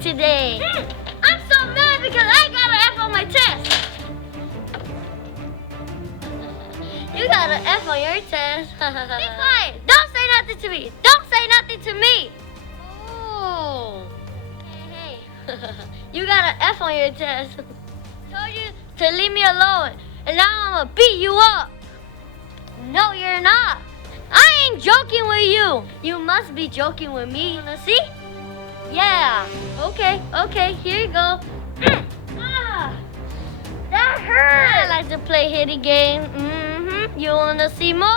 today. I'm so mad because I got an F on my test. You got an F on your test. Be quiet. Don't say nothing to me. Don't say nothing to me. Oh. Hey. You got an F on your test. Told you to leave me alone. And now I'm gonna beat you up. No, you're not. I ain't joking with you. You must be joking with me. Wanna see? Yeah. Okay, here you go. Ah, that hurt. I like to play hitting game. You wanna see more?